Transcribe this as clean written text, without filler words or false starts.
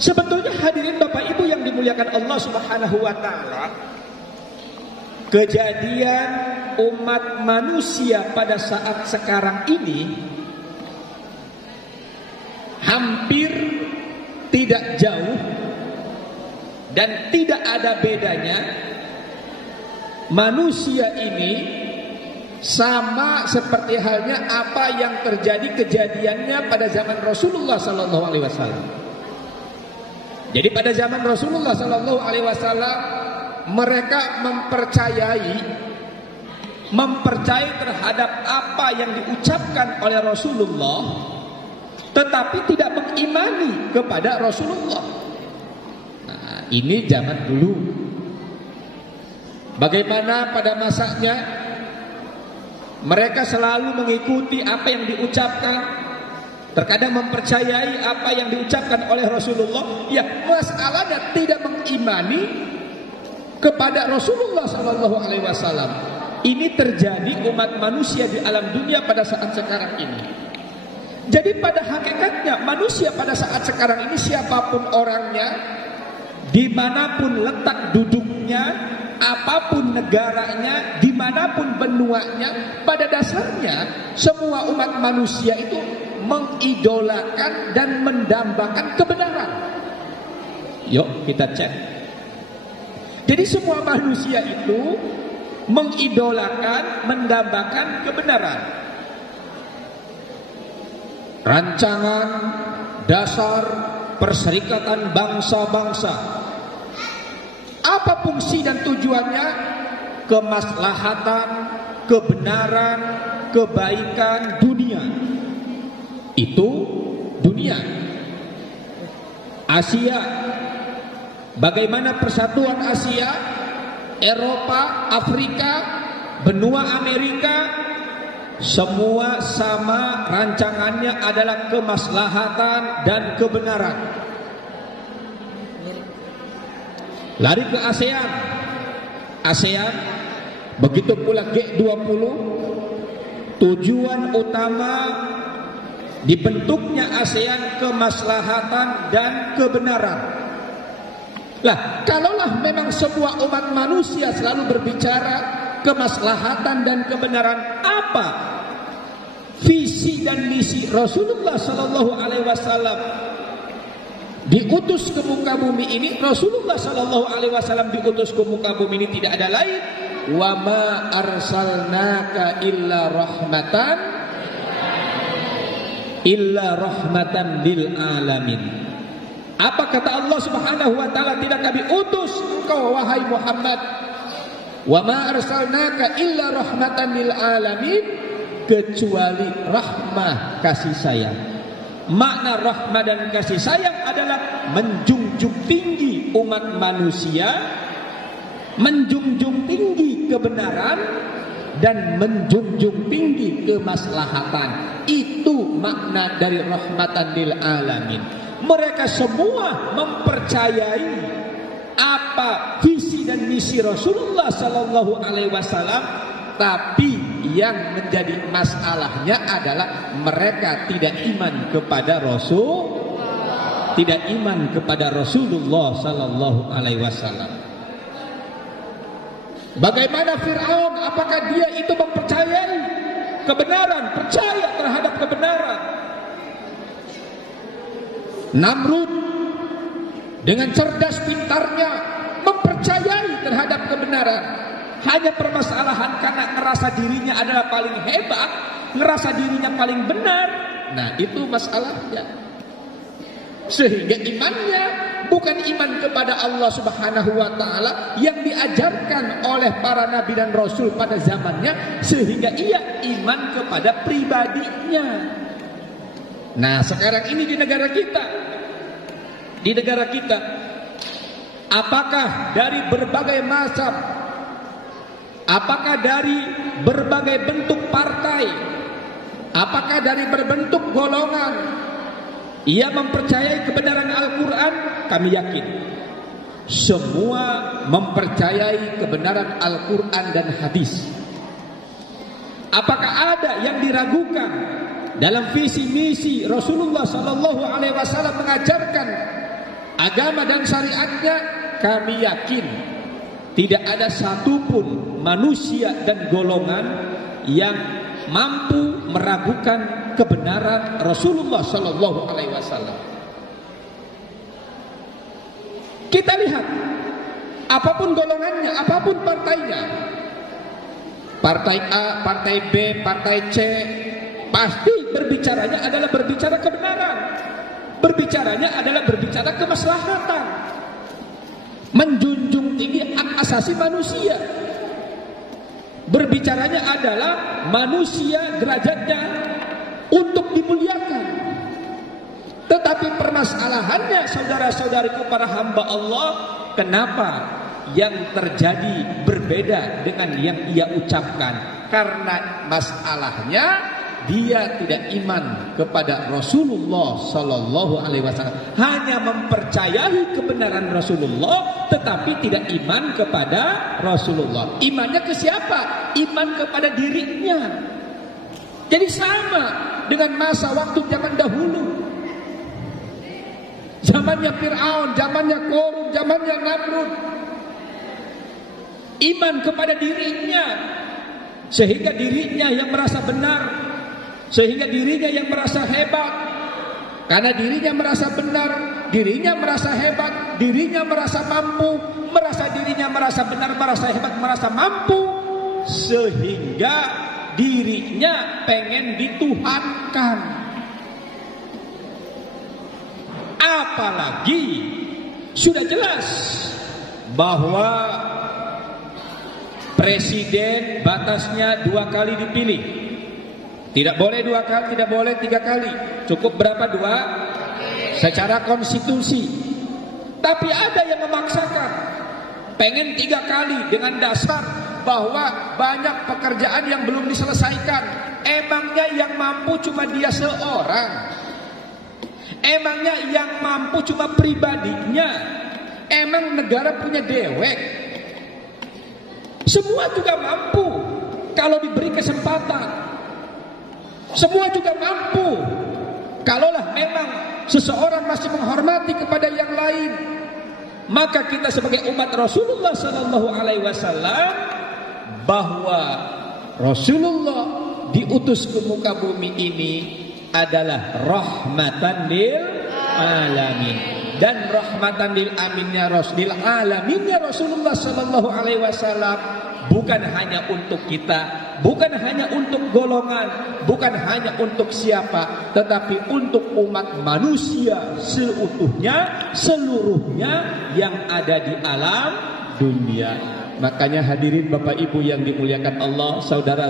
Sebetulnya hadirin Bapak Ibu yang dimuliakan Allah Subhanahu wa taala, kejadian umat manusia pada saat sekarang ini hampir tidak jauh dan tidak ada bedanya. Manusia ini sama seperti halnya apa yang terjadi kejadiannya pada zaman Rasulullah sallallahu alaihi wasallam. Jadi pada zaman Rasulullah sallallahu alaihi wasallam mereka mempercayai terhadap apa yang diucapkan oleh Rasulullah, tetapi tidak mengimani kepada Rasulullah. Nah, ini zaman dulu. Bagaimana pada masanya mereka selalu mengikuti apa yang diucapkan, terkadang mempercayai apa yang diucapkan oleh Rasulullah. Ya, masalahnya tidak mengimani kepada Rasulullah sallallahu alaihi wasallam. Ini terjadi umat manusia di alam dunia pada saat sekarang ini. Jadi pada hakikatnya manusia pada saat sekarang ini, siapapun orangnya, dimanapun letak duduknya, apapun negaranya, dimanapun benuanya, pada dasarnya semua umat manusia itu mengidolakan dan mendambakan kebenaran. Yuk kita cek. Jadi semua manusia itu mengidolakan, mendambakan kebenaran. Rancangan dasar Perserikatan Bangsa-Bangsa, apa fungsi dan tujuannya? Kemaslahatan, kebenaran, kebaikan dunia. Itu dunia. Asia, bagaimana persatuan Asia, Eropa, Afrika, benua Amerika, semua sama, rancangannya adalah kemaslahatan dan kebenaran. Lari ke ASEAN. ASEAN, begitu pula G20, tujuan utama dibentuknya ASEAN kemaslahatan dan kebenaran. Lah, kalaulah memang semua umat manusia selalu berbicara kemaslahatan dan kebenaran, apa visi dan misi Rasulullah sallallahu alaihi wasallam diutus ke muka bumi ini? Rasulullah sallallahu alaihi wasallam diutus ke muka bumi ini tidak ada lain, wa ma arsalnaka illa rahmatan lil alamin. Apa kata Allah Subhanahu wa taala? Tidak kami utus engkau wahai Muhammad, wa ma arsalnaka illa rahmatan lil alamin, kecuali rahmah, kasih sayang. Makna rahmah dan kasih sayang adalah menjunjung tinggi umat manusia, menjunjung tinggi kebenaran, dan menjunjung tinggi kemaslahatan. Itu makna dari rahmatan lil alamin. Mereka semua mempercayai apa visi dan misi Rasulullah sallallahu alaihi wasallam, tapi yang menjadi masalahnya adalah mereka tidak iman kepada Rasul, tidak iman kepada Rasulullah sallallahu alaihi wasallam. Bagaimana Fir'aun? Apakah dia itu mempercayai kebenaran, percaya terhadap kebenaran? Namrud dengan cerdas pintarnya mempercayai terhadap kebenaran. Hanya permasalahan karena ngerasa dirinya adalah paling hebat, ngerasa dirinya paling benar. Nah, itu masalahnya. Sehingga imannya bukan iman kepada Allah Subhanahu wa taala yang diajarkan oleh para nabi dan rasul pada zamannya, sehingga ia iman kepada pribadinya. Nah, sekarang ini di negara kita, apakah dari berbagai mazhab, apakah dari berbagai bentuk partai, apakah dari berbentuk golongan, ia mempercayai kebenaran Al-Quran? Kami yakin semua mempercayai kebenaran Al-Quran dan hadis. Apakah ada yang diragukan dalam visi misi Rasulullah sallallahu alaihi wasallam mengajarkan agama dan syariatnya, kami yakin tidak ada satupun manusia dan golongan yang mampu meragukan kebenaran Rasulullah Sallallahu Alaihi Wasallam. Kita lihat, apapun golongannya, apapun partainya, partai A, partai B, partai C, pasti berbicaranya adalah berbicara kebenaran, berbicaranya adalah berbicara kemaslahatan, menjunjung tinggi hak asasi manusia. Berbicaranya adalah manusia derajatnya untuk dimuliakan. Tetapi permasalahannya, saudara-saudariku para hamba Allah, kenapa yang terjadi berbeda dengan yang ia ucapkan? Karena masalahnya dia tidak iman kepada Rasulullah Sallallahu Alaihi Wasallam, hanya mempercayai kebenaran Rasulullah, tetapi tidak iman kepada Rasulullah. Imannya ke siapa? Iman kepada dirinya. Jadi sama dengan masa waktu zaman dahulu, zamannya Fir'aun, zamannya Qarun, zamannya Namrud. Iman kepada dirinya, sehingga dirinya yang merasa benar, sehingga dirinya yang merasa hebat. Karena dirinya merasa benar, dirinya merasa hebat, dirinya merasa mampu, merasa dirinya merasa benar, merasa hebat, merasa mampu, sehingga dirinya pengen dituhankan. Apalagi sudah jelas bahwa presiden batasnya 2 kali dipilih. Tidak boleh 2 kali, tidak boleh 3 kali. Cukup berapa? 2 secara konstitusi. Tapi ada yang memaksakan, pengen 3 kali dengan dasar bahwa banyak pekerjaan yang belum diselesaikan. Emangnya yang mampu cuma dia seorang? Emangnya yang mampu cuma pribadinya? Emang negara punya dewek? Semua juga mampu kalau diberi kesempatan. Semua juga mampu kalaulah memang seseorang masih menghormati kepada yang lain. Maka kita sebagai umat Rasulullah Sallallahu Alaihi Wasallam, bahwa Rasulullah diutus ke muka bumi ini adalah rahmatan lil alamin, dan rahmatan lil alaminnya Rasulullah Sallallahu Alaihi Wasallam bukan hanya untuk kita, bukan hanya untuk golongan, bukan hanya untuk siapa, tetapi untuk umat manusia seutuhnya, seluruhnya yang ada di alam dunia. Makanya hadirin Bapak Ibu yang dimuliakan Allah, saudara